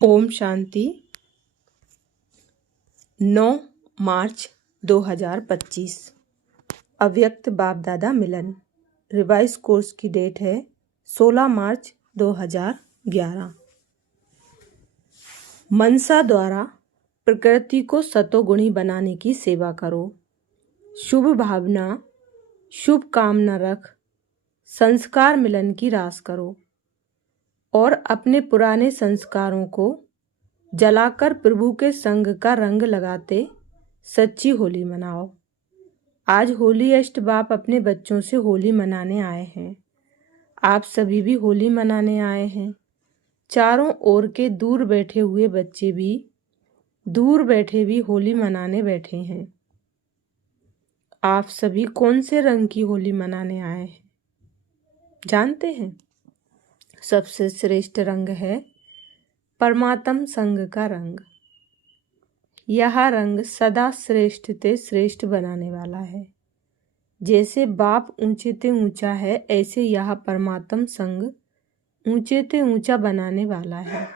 ओम शांति। 9 मार्च 2025 अव्यक्त बाप दादा मिलन। रिवाइज कोर्स की डेट है 16 मार्च 2011। मनसा द्वारा प्रकृति को सतोगुणी बनाने की सेवा करो। शुभ भावना, शुभ कामना रख संस्कार मिलन की रास करो और अपने पुराने संस्कारों को जलाकर प्रभु के संग का रंग लगाते सच्ची होली मनाओ। आज होली अष्ट बाप अपने बच्चों से होली मनाने आए हैं। आप सभी भी होली मनाने आए हैं। चारों ओर के दूर बैठे हुए बच्चे भी दूर बैठे भी होली मनाने बैठे हैं। आप सभी कौन से रंग की होली मनाने आए हैं जानते हैं? सबसे श्रेष्ठ रंग है परमात्म संग का रंग। यह रंग सदा श्रेष्ठ ते श्रेष्ठ बनाने वाला है। जैसे बाप ऊंचे ते ऊंचा है, ऐसे यह परमात्म संग ऊंचे ते ऊंचा बनाने वाला है।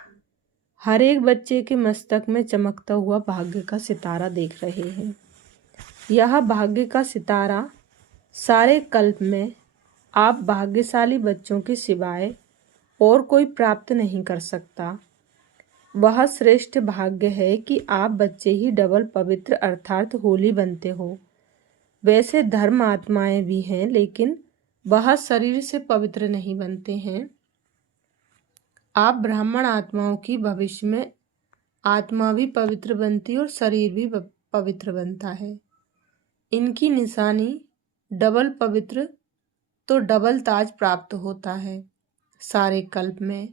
हर एक बच्चे के मस्तक में चमकता हुआ भाग्य का सितारा देख रहे हैं। यह भाग्य का सितारा सारे कल्प में आप भाग्यशाली बच्चों के सिवाय और कोई प्राप्त नहीं कर सकता। वह श्रेष्ठ भाग्य है कि आप बच्चे ही डबल पवित्र अर्थात होली बनते हो। वैसे धर्म आत्माएं भी हैं, लेकिन वह शरीर से पवित्र नहीं बनते हैं। आप ब्राह्मण आत्माओं की भविष्य में आत्मा भी पवित्र बनती और शरीर भी पवित्र बनता है। इनकी निशानी डबल पवित्र तो डबल ताज प्राप्त होता है। सारे कल्प में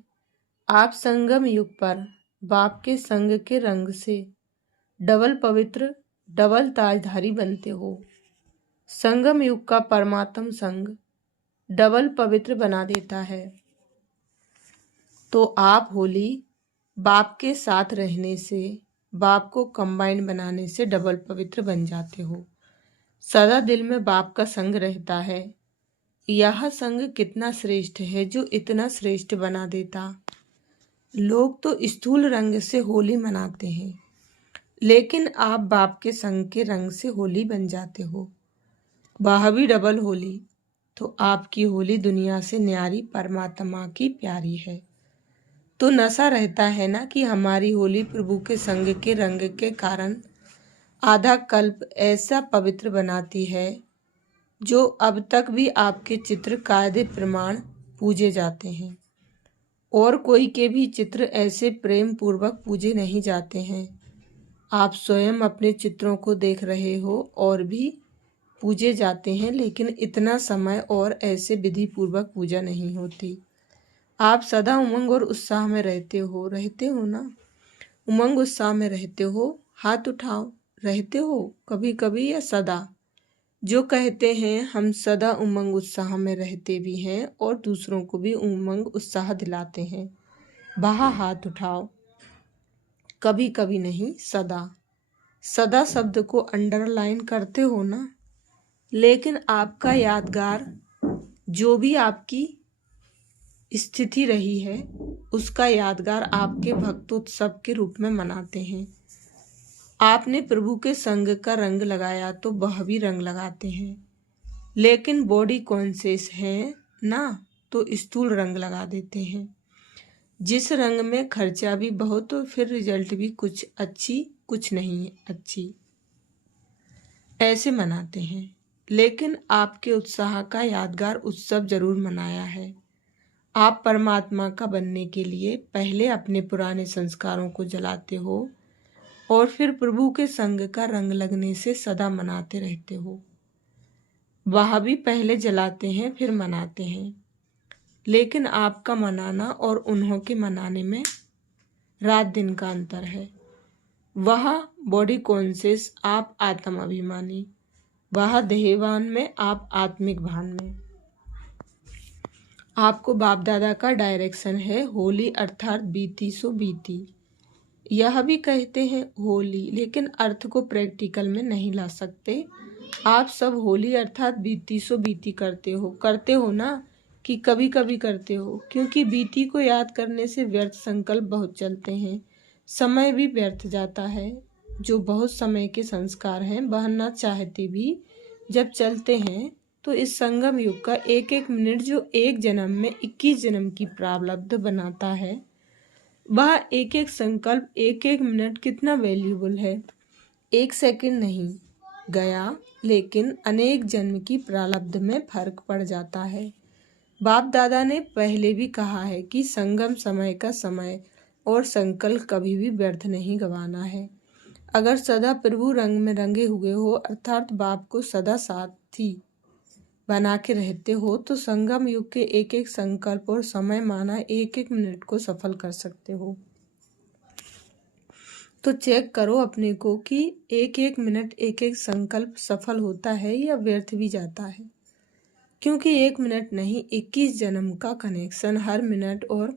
आप संगम युग पर बाप के संग के रंग से डबल पवित्र डबल ताजधारी बनते हो। संगम युग का परमात्म संग डबल पवित्र बना देता है। तो आप होली बाप के साथ रहने से, बाप को कंबाइन बनाने से डबल पवित्र बन जाते हो। सदा दिल में बाप का संग रहता है। यह संग कितना श्रेष्ठ है जो इतना श्रेष्ठ बना देता। लोग तो स्थूल रंग से होली मनाते हैं, लेकिन आप बाप के संग के रंग से होली बन जाते हो। वह भी डबल होली। तो आपकी होली दुनिया से न्यारी परमात्मा की प्यारी है। तो नशा रहता है ना कि हमारी होली प्रभु के संग के रंग के कारण आधा कल्प ऐसा पवित्र बनाती है जो अब तक भी आपके चित्र कायदे प्रमाण पूजे जाते हैं और कोई के भी चित्र ऐसे प्रेम पूर्वक पूजे नहीं जाते हैं। आप स्वयं अपने चित्रों को देख रहे हो और भी पूजे जाते हैं, लेकिन इतना समय और ऐसे विधि पूर्वक पूजा नहीं होती। आप सदा उमंग और उत्साह में रहते हो ना? उमंग उत्साह में रहते हो? हाथ उठाओ। रहते हो कभी कभी या सदा? जो कहते हैं हम सदा उमंग उत्साह में रहते भी हैं और दूसरों को भी उमंग उत्साह दिलाते हैं। वहाँ हाथ उठाओ। कभी कभी नहीं, सदा। सदा शब्द को अंडरलाइन करते हो ना? लेकिन आपका यादगार जो भी आपकी स्थिति रही है, उसका यादगार आपके भक्त उत्सव के रूप में मनाते हैं। आपने प्रभु के संग का रंग लगाया तो वह भी रंग लगाते हैं, लेकिन बॉडी कॉन्शियस है ना, तो स्थूल रंग लगा देते हैं। जिस रंग में खर्चा भी बहुत और फिर रिजल्ट भी कुछ अच्छी कुछ नहीं अच्छी, ऐसे मनाते हैं। लेकिन आपके उत्साह का यादगार उत्सव जरूर मनाया है। आप परमात्मा का बनने के लिए पहले अपने पुराने संस्कारों को जलाते हो और फिर प्रभु के संग का रंग लगने से सदा मनाते रहते हो। वह भी पहले जलाते हैं फिर मनाते हैं, लेकिन आपका मनाना और उन्हों के मनाने में रात दिन का अंतर है। वह बॉडी कॉन्शियस, आप आत्म अभिमानी। वह देहवान में, आप आत्मिक भान में। आपको बाप दादा का डायरेक्शन है होली अर्थात बीती सो बीती। यह भी कहते हैं होली, लेकिन अर्थ को प्रैक्टिकल में नहीं ला सकते। आप सब होली अर्थात बीती सो बीती करते हो ना कि कभी कभी करते हो, क्योंकि बीती को याद करने से व्यर्थ संकल्प बहुत चलते हैं, समय भी व्यर्थ जाता है। जो बहुत समय के संस्कार हैं वह न चाहते भी जब चलते हैं, तो इस संगम युग का एक एक मिनट जो एक जन्म में 21 जन्म की प्रारब्ध बनाता है, वह एक एक संकल्प एक एक मिनट कितना वैल्यूबल है। एक सेकंड नहीं गया, लेकिन अनेक जन्म की प्रारब्ध में फर्क पड़ जाता है। बाप दादा ने पहले भी कहा है कि संगम समय का समय और संकल्प कभी भी व्यर्थ नहीं गंवाना है। अगर सदा प्रभु रंग में रंगे हुए हो, अर्थात बाप को सदा साथी बना के रहते हो, तो संगम युग के एक एक संकल्प और समय माना एक एक मिनट को सफल कर सकते हो। तो चेक करो अपने को कि एक एक मिनट एक एक संकल्प सफल होता है या व्यर्थ भी जाता है, क्योंकि एक मिनट नहीं 21 जन्म का कनेक्शन हर मिनट और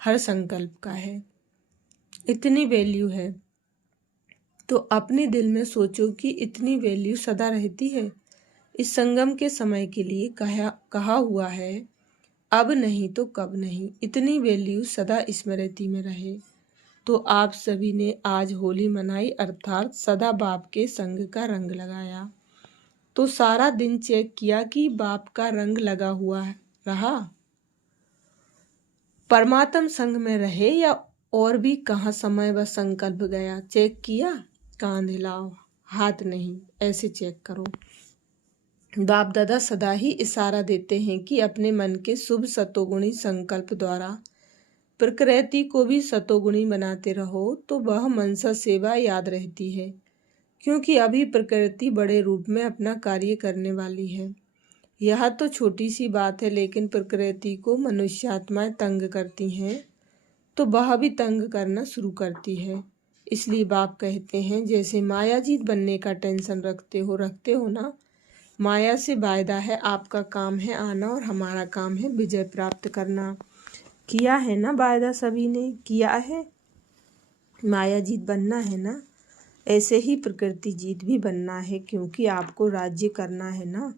हर संकल्प का है। इतनी वैल्यू है, तो अपने दिल में सोचो कि इतनी वैल्यू सदा रहती है। इस संगम के समय के लिए कहा हुआ है, अब नहीं तो कब नहीं, इतनी वैल्यू सदा स्मृति में रहे। तो आप सभी ने आज होली मनाई, अर्थात सदा बाप के संग का रंग लगाया। तो सारा दिन चेक किया कि बाप का रंग लगा हुआ रहा, परमात्म संग में रहे, या और भी कहाँ समय व संकल्प गया। चेक किया? कान हिलाओ, हाथ नहीं, ऐसे चेक करो। बाप दादा सदा ही इशारा देते हैं कि अपने मन के शुभ सतोगुणी संकल्प द्वारा प्रकृति को भी सतोगुणी बनाते रहो, तो वह मनसा सेवा याद रहती है, क्योंकि अभी प्रकृति बड़े रूप में अपना कार्य करने वाली है। यह तो छोटी सी बात है, लेकिन प्रकृति को मनुष्यात्माएं तंग करती हैं, तो वह भी तंग करना शुरू करती है। इसलिए बाप कहते हैं, जैसे मायाजीत बनने का टेंशन रखते हो ना, माया से वायदा है, आपका काम है आना और हमारा काम है विजय प्राप्त करना। किया है ना वायदा, सभी ने किया है, माया जीत बनना है ना। ऐसे ही प्रकृति जीत भी बनना है, क्योंकि आपको राज्य करना है ना।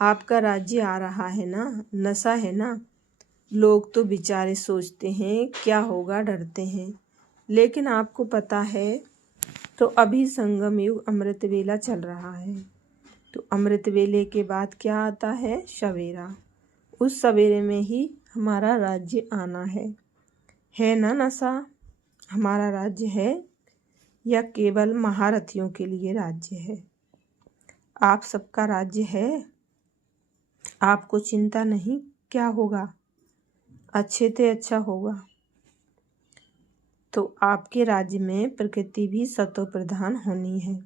आपका राज्य आ रहा है ना, नशा है ना। लोग तो बेचारे सोचते हैं क्या होगा, डरते हैं, लेकिन आपको पता है, तो अभी संगम युग अमृत वेला चल रहा है। तो अमृत वेले के बाद क्या आता है? सवेरा। उस सवेरे में ही हमारा राज्य आना है ना। नशा हमारा राज्य है या केवल महारथियों के लिए राज्य है? आप सबका राज्य है, आपको चिंता नहीं क्या होगा, अच्छे से अच्छा होगा। तो आपके राज्य में प्रकृति भी सतो प्रधान होनी है,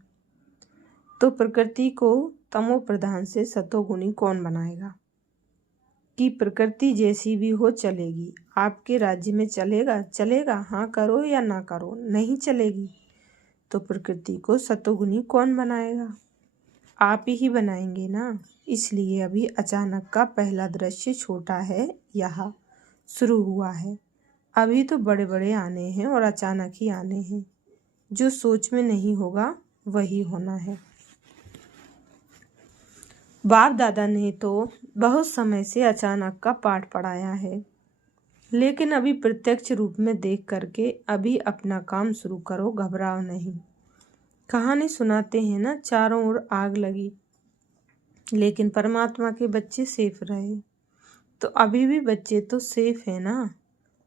तो प्रकृति को तमो प्रधान से सतोगुणी कौन बनाएगा? कि प्रकृति जैसी भी हो चलेगी। आपके राज्य में चलेगा, हाँ करो या ना करो, नहीं चलेगी, तो प्रकृति को सतोगुणी कौन बनाएगा? आप ही बनाएंगे ना। इसलिए अभी अचानक का पहला दृश्य छोटा है, यह शुरू हुआ है। अभी तो बड़े बड़े आने हैं और अचानक ही आने हैं। जो सोच में नहीं होगा वही होना है। बाप दादा ने तो बहुत समय से अचानक का पाठ पढ़ाया है, लेकिन अभी प्रत्यक्ष रूप में देख करके अभी अपना काम शुरू करो, घबराओ नहीं। कहानी सुनाते हैं ना, चारों ओर आग लगी, लेकिन परमात्मा के बच्चे सेफ रहे। तो अभी भी बच्चे तो सेफ है ना।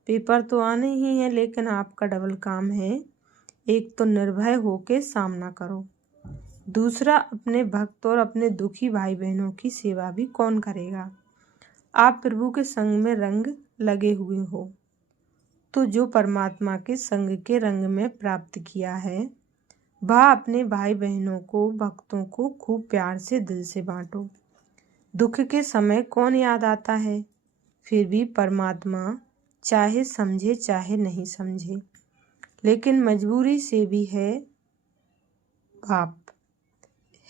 पेपर तो आने ही है, लेकिन आपका डबल काम है। एक तो निर्भय होके सामना करो, दूसरा अपने भक्त और अपने दुखी भाई बहनों की सेवा भी कौन करेगा? आप प्रभु के संग में रंग लगे हुए हो, तो जो परमात्मा के संग के रंग में प्राप्त किया है, वह अपने भाई बहनों को, भक्तों को खूब प्यार से दिल से बांटो। दुख के समय कौन याद आता है? फिर भी परमात्मा चाहे समझे चाहे नहीं समझे, लेकिन मजबूरी से भी है बाप,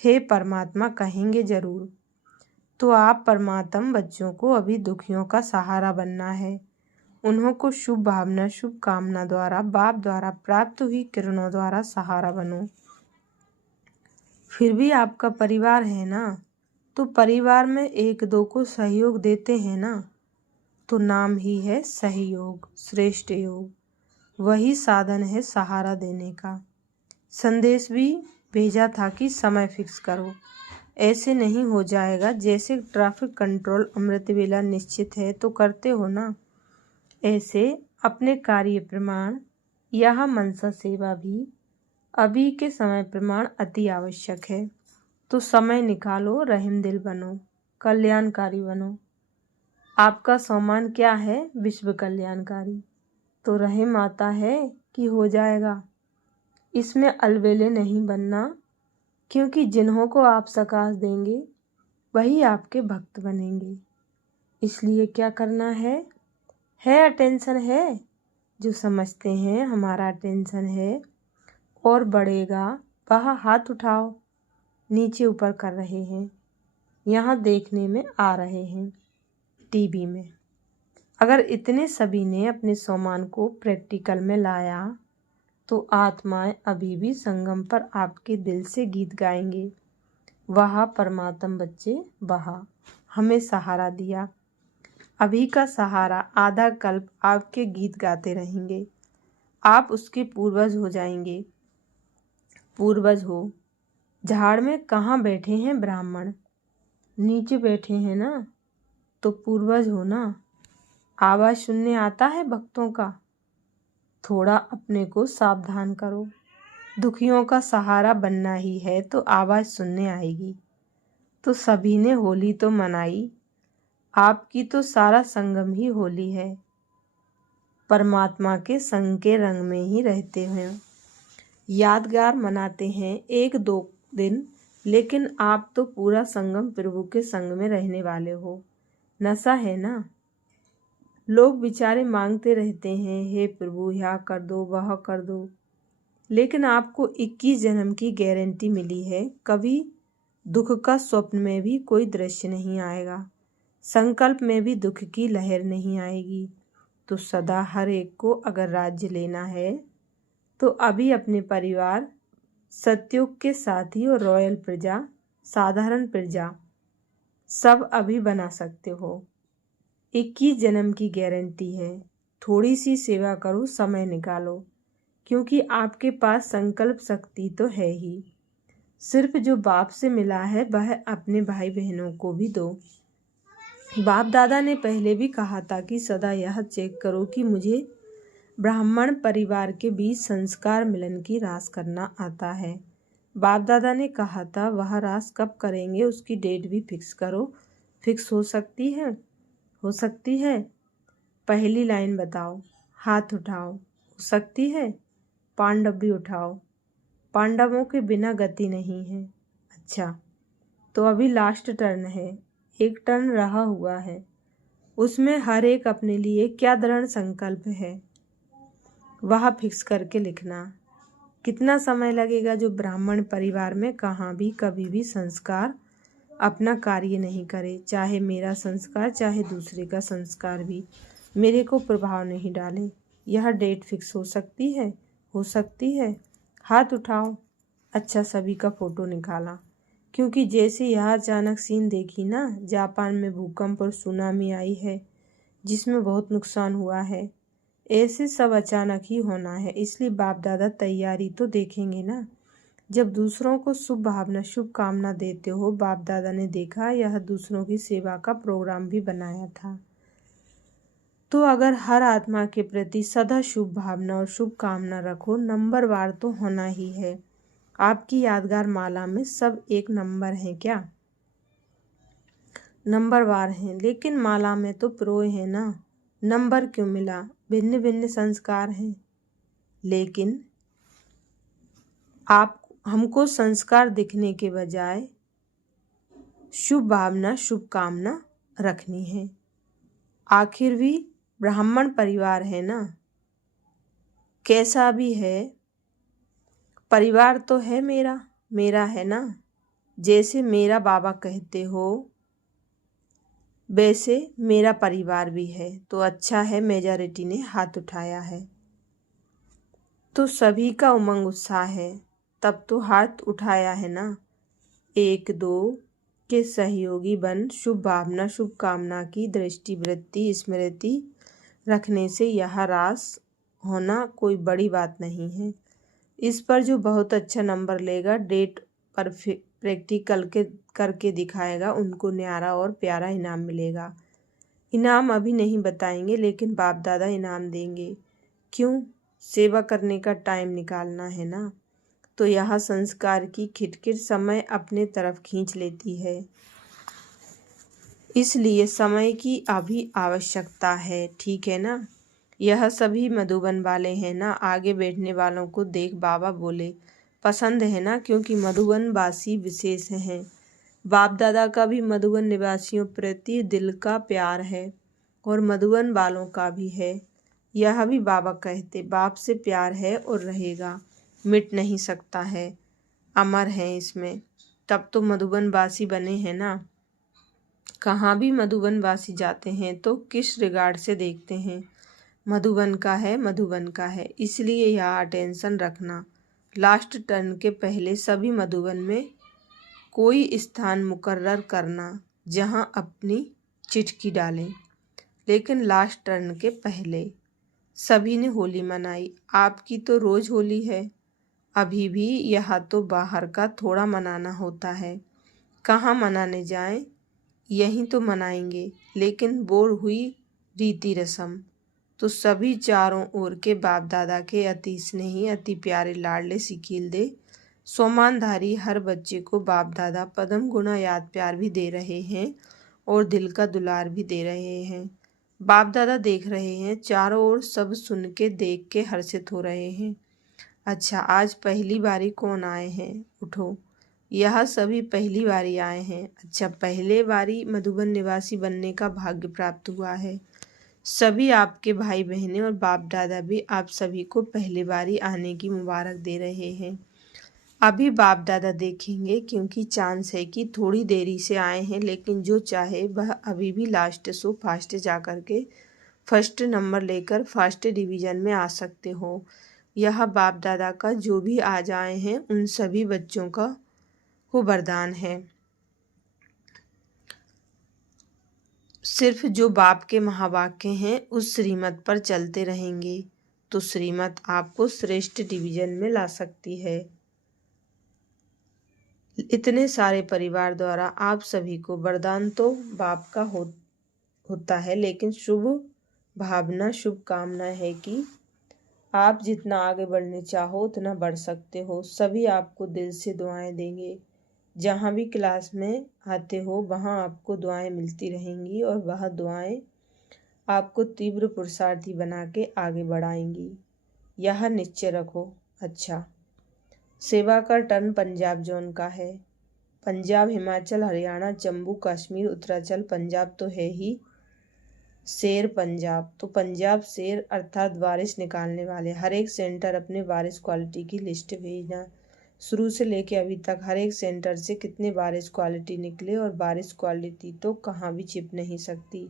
हे परमात्मा कहेंगे जरूर। तो आप परमात्म बच्चों को अभी दुखियों का सहारा बनना है। उन्हों को शुभ भावना, शुभ कामना द्वारा, बाप द्वारा प्राप्त हुई किरणों द्वारा सहारा बनो। फिर भी आपका परिवार है ना, तो परिवार में एक दो को सहयोग देते हैं ना, तो नाम ही है सहयोग, श्रेष्ठ योग। वही साधन है सहारा देने का। संदेश भी भेजा था कि समय फिक्स करो। ऐसे नहीं हो जाएगा जैसे ट्रैफिक कंट्रोल अमृत वेला निश्चित है तो करते हो ना, ऐसे अपने कार्य प्रमाण यह मनसा सेवा भी अभी के समय प्रमाण अति आवश्यक है। तो समय निकालो, रहीम दिल बनो, कल्याणकारी बनो। आपका सम्मान क्या है? विश्व कल्याणकारी। तो रहीम आता है कि हो जाएगा। इसमें अलबेले नहीं बनना, क्योंकि जिन्हों को आप सकाश देंगे वही आपके भक्त बनेंगे। इसलिए क्या करना है अटेंशन है। जो समझते हैं हमारा अटेंशन है और बढ़ेगा वह हाथ उठाओ। नीचे ऊपर कर रहे हैं, यहाँ देखने में आ रहे हैं टीवी में। अगर इतने सभी ने अपने सम्मान को प्रैक्टिकल में लाया तो आत्माएं अभी भी संगम पर आपके दिल से गीत गाएंगे। वह परमात्म बच्चे, वह हमें सहारा दिया। अभी का सहारा आधा कल्प आपके गीत गाते रहेंगे। आप उसके पूर्वज हो जाएंगे। पूर्वज हो। झाड़ में कहाँ बैठे हैं ब्राह्मण? नीचे बैठे हैं ना, तो पूर्वज हो ना। आवाज सुनने आता है भक्तों का? थोड़ा अपने को सावधान करो। दुखियों का सहारा बनना ही है तो आवाज सुनने आएगी। तो सभी ने होली तो मनाई, आपकी तो सारा संगम ही होली है। परमात्मा के संग के रंग में ही रहते हैं। यादगार मनाते हैं 1-2 दिन, लेकिन आप तो पूरा संगम प्रभु के संग में रहने वाले हो। नशा है ना। लोग बेचारे मांगते रहते हैं, हे प्रभु यह कर दो, वह कर दो, लेकिन आपको 21 जन्म की गारंटी मिली है। कभी दुख का स्वप्न में भी कोई दृश्य नहीं आएगा। संकल्प में भी दुख की लहर नहीं आएगी। तो सदा हर एक को अगर राज्य लेना है तो अभी अपने परिवार, सतयुग के साथी और रॉयल प्रजा, साधारण प्रजा सब अभी बना सकते हो। 21 जन्म की गारंटी है। थोड़ी सी सेवा करो, समय निकालो, क्योंकि आपके पास संकल्प शक्ति तो है ही। सिर्फ जो बाप से मिला है वह अपने भाई बहनों को भी दो। बाप दादा ने पहले भी कहा था कि सदा यह चेक करो कि मुझे ब्राह्मण परिवार के बीच संस्कार मिलन की रास करना आता है। बाप दादा ने कहा था वह रास कब करेंगे उसकी डेट भी फिक्स करो। फिक्स हो सकती है? हो सकती है। पहली लाइन बताओ, हाथ उठाओ। हो सकती है? पांडव भी उठाओ। पांडवों के बिना गति नहीं है। अच्छा, तो अभी लास्ट टर्न है, एक टर्न रहा हुआ है। उसमें हर एक अपने लिए क्या दृढ़ संकल्प है वह फिक्स करके लिखना। कितना समय लगेगा? जो ब्राह्मण परिवार में कहाँ भी कभी भी संस्कार अपना कार्य नहीं करे, चाहे मेरा संस्कार चाहे दूसरे का संस्कार भी मेरे को प्रभाव नहीं डाले, यह डेट फिक्स हो सकती है? हो सकती है। हाथ उठाओ। अच्छा, सभी का फोटो निकाला, क्योंकि जैसे यह अचानक सीन देखी ना, जापान में भूकंप और सुनामी आई है जिसमें बहुत नुकसान हुआ है, ऐसे सब अचानक ही होना है। इसलिए बाप दादा तैयारी तो देखेंगे ना। जब दूसरों को शुभ भावना शुभ कामना देते हो, बाप दादा ने देखा यह दूसरों की सेवा का प्रोग्राम भी बनाया था। तो अगर हर आत्मा के प्रति सदा शुभ भावना और शुभ कामना रखो, नंबरवार तो होना ही है। आपकी यादगार माला में सब एक नंबर हैं क्या? नंबरवार हैं, लेकिन माला में तो प्रो है ना। नंबर क्यों मिला? भिन्न भिन्न संस्कार हैं, लेकिन आप हमको संस्कार दिखने के बजाय शुभ भावना शुभ कामना रखनी है। आखिर भी ब्राह्मण परिवार है ना, कैसा भी है परिवार तो है मेरा, मेरा है ना। जैसे मेरा बाबा कहते हो वैसे मेरा परिवार भी है। तो अच्छा है, मेजॉरिटी ने हाथ उठाया है, तो सभी का उमंग उत्साह है, तब तो हाथ उठाया है ना। 1 2 के सहयोगी बन शुभ भावना शुभ कामना की दृष्टि वृत्ति स्मृति रखने से यह रास होना कोई बड़ी बात नहीं है। इस पर जो बहुत अच्छा नंबर लेगा, डेट पर प्रैक्टिकल करके दिखाएगा, उनको न्यारा और प्यारा इनाम मिलेगा। इनाम अभी नहीं बताएंगे, लेकिन बाप दादा इनाम देंगे। क्यों? सेवा करने का टाइम निकालना है ना। तो यह संस्कार की खिटखिट समय अपने तरफ खींच लेती है, इसलिए समय की अभी आवश्यकता है। ठीक है ना। यह सभी मधुबन वाले हैं ना। आगे बैठने वालों को देख बाबा बोले, पसंद है ना, क्योंकि मधुबन वासी विशेष हैं। बाप दादा का भी मधुबन निवासियों प्रति दिल का प्यार है और मधुबन वालों का भी है। यह भी बाबा कहते, बाप से प्यार है और रहेगा, मिट नहीं सकता है, अमर है इसमें। तब तो मधुबन वासी बने हैं ना। कहाँ भी मधुबन वासी जाते हैं तो किस रिगार्ड से देखते हैं, मधुबन का है, मधुबन का है। इसलिए यह अटेंशन रखना, लास्ट टर्न के पहले सभी मधुबन में कोई स्थान मुकर्रर करना जहां अपनी चिटकी डालें। लेकिन लास्ट टर्न के पहले सभी ने होली मनाई। आपकी तो रोज होली है। अभी भी यह तो बाहर का थोड़ा मनाना होता है। कहाँ मनाने जाएं? यहीं तो मनाएंगे। लेकिन बोर हुई रीति रस्म तो सभी चारों ओर के बाप दादा के अति स्नेही अति प्यारे लाडले सिकीलदे सोमानधारी हर बच्चे को बाप दादा पदम गुना याद प्यार भी दे रहे हैं और दिल का दुलार भी दे रहे हैं। बाप दादा देख रहे हैं, चारों ओर सब सुन के देख के हर्षित हो रहे हैं। अच्छा, आज पहली बारी कौन आए हैं? उठो, यह सभी पहली बारी आए हैं। अच्छा, पहले बारी मधुबन निवासी बनने का भाग्य प्राप्त हुआ है। सभी आपके भाई बहनें और बाप दादा भी आप सभी को पहली बारी आने की मुबारक दे रहे हैं। अभी बाप दादा देखेंगे, क्योंकि चांस है कि थोड़ी देरी से आए हैं, लेकिन जो चाहे वह अभी भी लास्ट सो फास्ट जा कर के फर्स्ट नंबर लेकर फर्स्ट डिवीज़न में आ सकते हो। यह बाप दादा का जो भी आज आए हैं उन सभी बच्चों का वो वरदान है। सिर्फ जो बाप के महावाक्य हैं उस श्रीमत पर चलते रहेंगे तो श्रीमत आपको श्रेष्ठ डिवीज़न में ला सकती है। इतने सारे परिवार द्वारा आप सभी को वरदान तो बाप का होता है, लेकिन शुभ भावना शुभ कामना है कि आप जितना आगे बढ़ने चाहो उतना बढ़ सकते हो। सभी आपको दिल से दुआएं देंगे। जहाँ भी क्लास में आते हो वहाँ आपको दुआएं मिलती रहेंगी और वह दुआएं आपको तीव्र पुरुषार्थी बना के आगे बढ़ाएंगी, यह निश्चय रखो। अच्छा, सेवा का टर्न पंजाब जोन का है। पंजाब, हिमाचल, हरियाणा, जम्मू कश्मीर, उत्तरांचल, पंजाब तो है ही शेर पंजाब। तो पंजाब शेर अर्थात बारिश निकालने वाले। हर एक सेंटर अपने बारिश क्वालिटी की लिस्ट भेजना। शुरू से लेके अभी तक हर एक सेंटर से कितने बारिश क्वालिटी निकले, और बारिश क्वालिटी तो कहाँ भी छिप नहीं सकती।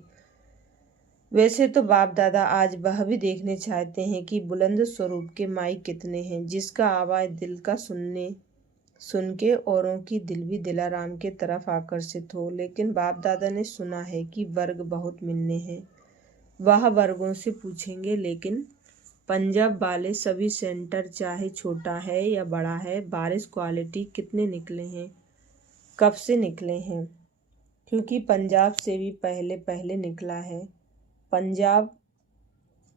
वैसे तो बाप दादा आज वह भी देखने चाहते हैं कि बुलंद स्वरूप के माइक कितने हैं, जिसका आवाज़ दिल का सुन के औरों की दिल भी दिलाराम के तरफ आकर्षित हो। लेकिन बाप दादा ने सुना है कि वर्ग बहुत मिलने हैं। वह वर्गों से पूछेंगे, लेकिन पंजाब वाले सभी सेंटर चाहे छोटा है या बड़ा है, बारिश क्वालिटी कितने निकले हैं, कब से निकले हैं, क्योंकि पंजाब से भी पहले निकला है। पंजाब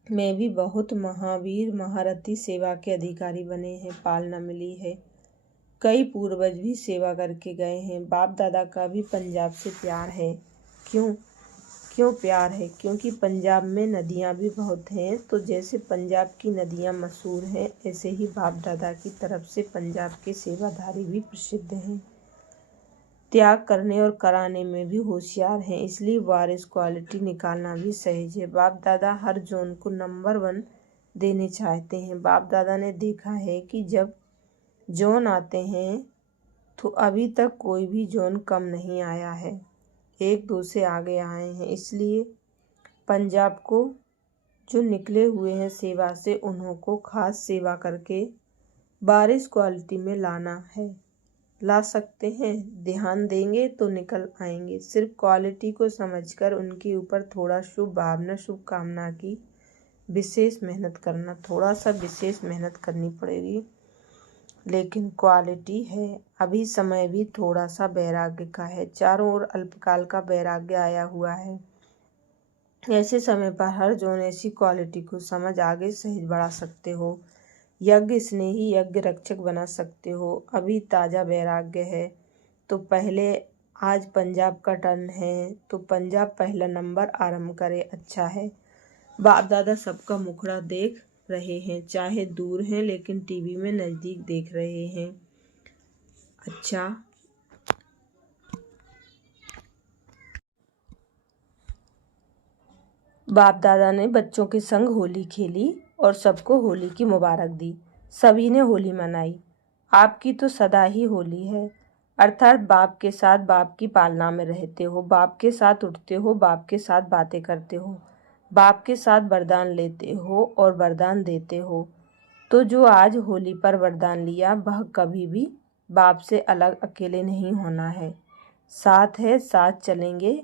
में भी बहुत महावीर महारथी सेवा के अधिकारी बने हैं, पालना मिली है। कई पूर्वज भी सेवा करके गए हैं। बाप दादा का भी पंजाब से प्यार है। क्यों प्यार है? क्योंकि पंजाब में नदियाँ भी बहुत हैं। तो जैसे पंजाब की नदियाँ मशहूर हैं, ऐसे ही बाप दादा की तरफ से पंजाब के सेवाधारी भी प्रसिद्ध हैं। त्याग करने और कराने में भी होशियार हैं, इसलिए बारिश क्वालिटी निकालना भी सहज है। बाप दादा हर जोन को नंबर 1 देने चाहते हैं। बाप दादा ने देखा है कि जब जोन आते हैं तो अभी तक कोई भी जोन कम नहीं आया है, एक दो से आगे आए हैं। इसलिए पंजाब को जो निकले हुए हैं सेवा से, उन्हों को खास सेवा करके बारिश क्वालिटी में लाना है। ला सकते हैं, ध्यान देंगे तो निकल आएंगे। सिर्फ क्वालिटी को समझकर उनके ऊपर थोड़ा शुभ भावना, शुभकामना की विशेष मेहनत करना, थोड़ा सा विशेष मेहनत करनी पड़ेगी, लेकिन क्वालिटी है। अभी समय भी थोड़ा सा वैराग्य का है, चारों ओर अल्पकाल का वैराग्य आया हुआ है। ऐसे समय पर हर जोन ऐसी क्वालिटी को समझ आगे सहज बढ़ा सकते हो। यज्ञ स्नेही, यज्ञ रक्षक बना सकते हो। अभी ताज़ा वैराग्य है तो पहले आज पंजाब का टर्न है तो पंजाब पहला नंबर आरंभ करे, अच्छा है। बाप दादा सबका मुखड़ा देख रहे हैं, चाहे दूर हैं लेकिन टीवी में नज़दीक देख रहे हैं, अच्छा। बाप दादा ने बच्चों के संग होली खेली और सबको होली की मुबारक दी। सभी ने होली मनाई। आपकी तो सदा ही होली है, अर्थात बाप के साथ बाप की पालना में रहते हो, बाप के साथ उठते हो, बाप के साथ बातें करते हो, बाप के साथ वरदान लेते हो और वरदान देते हो। तो जो आज होली पर वरदान लिया वह कभी भी बाप से अलग अकेले नहीं होना है, साथ है, साथ चलेंगे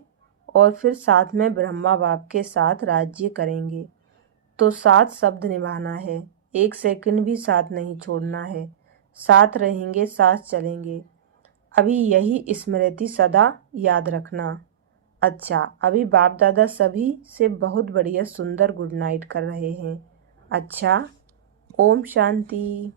और फिर साथ में ब्रह्मा बाप के साथ राज्य करेंगे। तो साथ शब्द निभाना है, एक सेकंड भी साथ नहीं छोड़ना है, साथ रहेंगे, साथ चलेंगे। अभी यही स्मृति सदा याद रखना। अच्छा, अभी बाप दादा सभी से बहुत बढ़िया सुंदर गुड नाइट कर रहे हैं, अच्छा। ओम शांति।